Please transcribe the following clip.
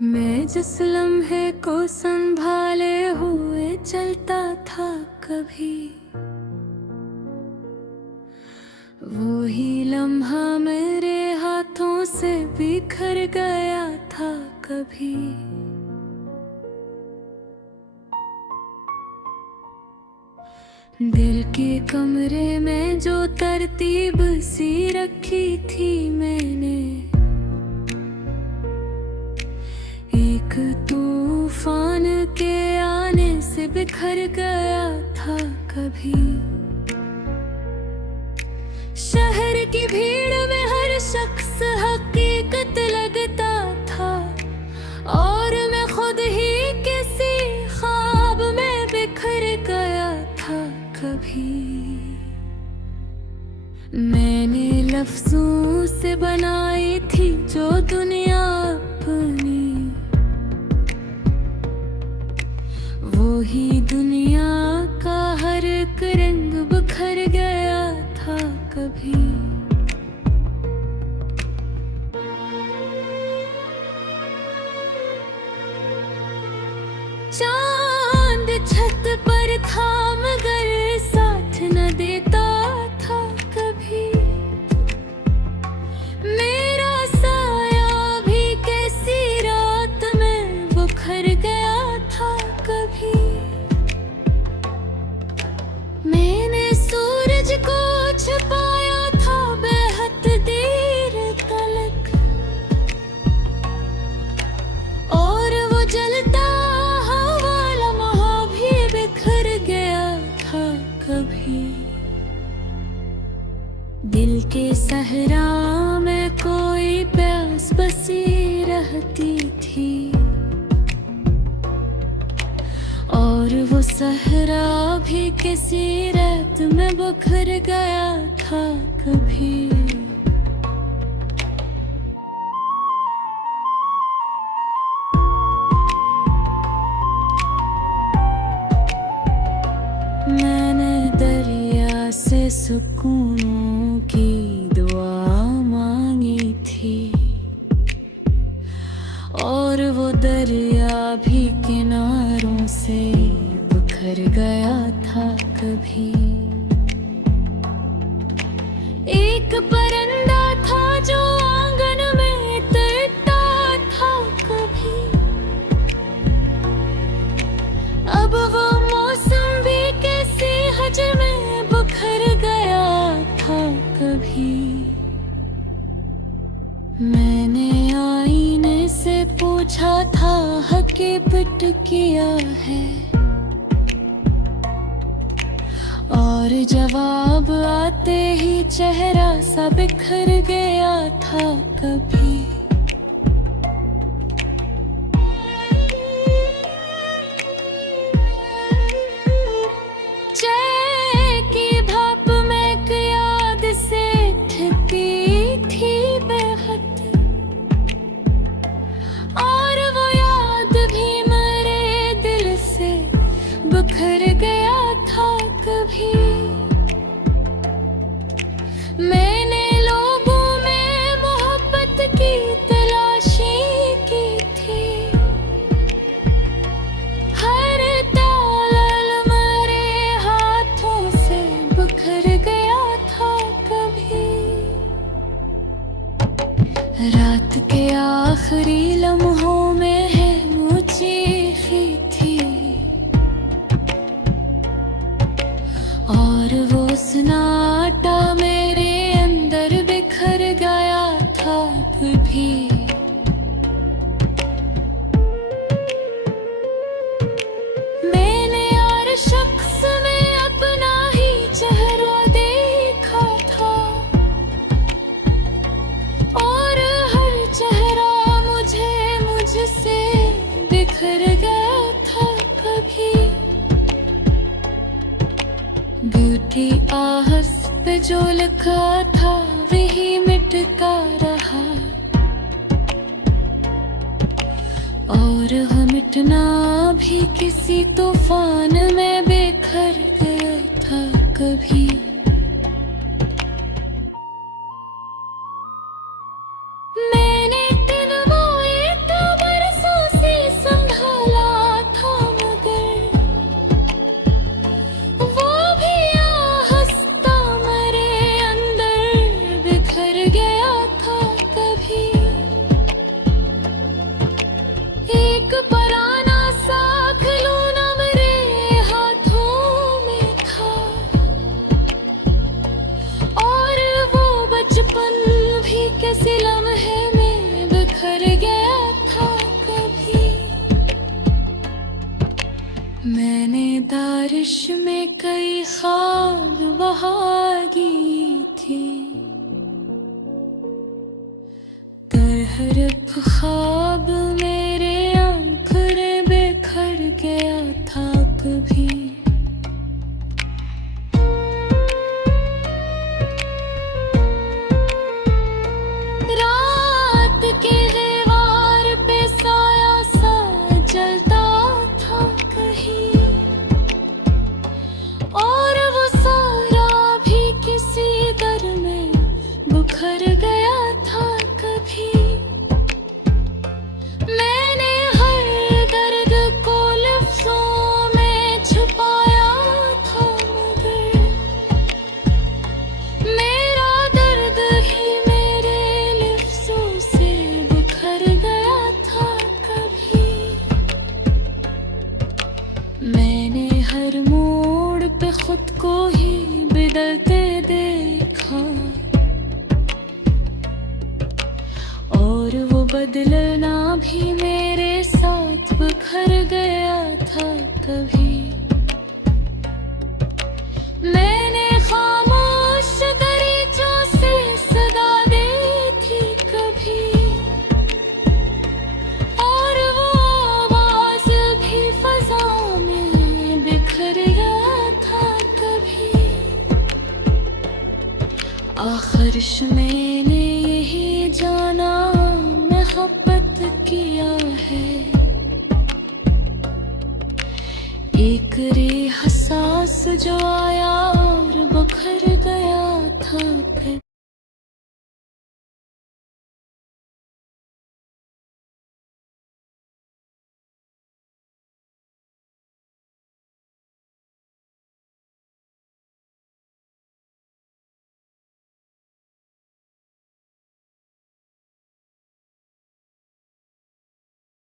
मैं जिस लम्हे को संभाले हुए चलता था कभी, वो ही लम्हा मेरे हाथों से बिखर गया था कभी। दिल के कमरे में जो तरतीब सी रखी थी मैंने, एक तूफान के आने से बिखर गया था कभी। शहर की भीड़ में हर शख्स हकीकत लगता था, और मैं खुद ही किसी ख्वाब में बिखर गया था कभी। मैंने लफ्जों से बनाई थी जो दुनिया अपनी, वो ही दुनिया का हर एक रंग बिखर गया था कभी। चांद छत पर था मगर साथ न देता था कभी। मेरा साया भी कैसी रात में बिखर गया था कभी। मैंने सूरज को छुपाया था बेहद देर तलक, और वो जलता कभी। दिल के सहरा में कोई प्यास बसी रहती थी, और वो सहरा भी किसी रात में बिखर गया था कभी। मैंने दरिया से सुकूनों की दुआ मांगी थी, और वो दरिया भी किनारों से बिखर गया था कभी। एक परिंदा था जो आंगन में तैरता था कभी, अब वो मौसम भी कैसी हजर में बिखर गया था कभी। मैंने आईने से पूछा था हके पिट किया है, और जवाब आते ही चेहरा सा बिखर गया था कभी। बिखर गया था कभी। मैंने लोगों में मोहब्बत की तलाशी की थी, हर ताल मेरे हाथों से बिखर गया था कभी। रात के आखिरी लम्हों में है मुझे थी, और वो सन्नाटा मेरे अंदर बिखर गया था कभी। मैंने हर शख्स में अपना ही चेहरा देखा था, और हर चेहरा मुझसे बिखर गया था कभी। ब्यूटी आहस पे जो लिखा था वही मिटता रहा, और मिटना भी किसी तूफान में बिखर गया था कभी। मैंने बारिश में कई ख्वाब बहागी थी, हर ख्वाब मेरे आंखों बिखर गया था कभी। रात के दीवार पे साया सा जलता था कहीं, और वो सारा भी किसी दर में बिखर गया था कभी। मैंने हर दर्द को लफ्ज़ों में छुपाया था, मगर मेरा दर्द ही मेरे लफ्ज़ों से बिखर गया था कभी। मैंने हर मोड़ पे खुद को ही बदलते देखा, और वो बदलना भी मेरे साथ बिखर गया था कभी। मैंने खामोश दरीचों से सदा दी थी कभी, और वो आवाज भी फजा में बिखर गया था कभी। आखिरश मैंने यही जाना मोहब्बत किया है, एक रे हसास जो आया और बिखर गया था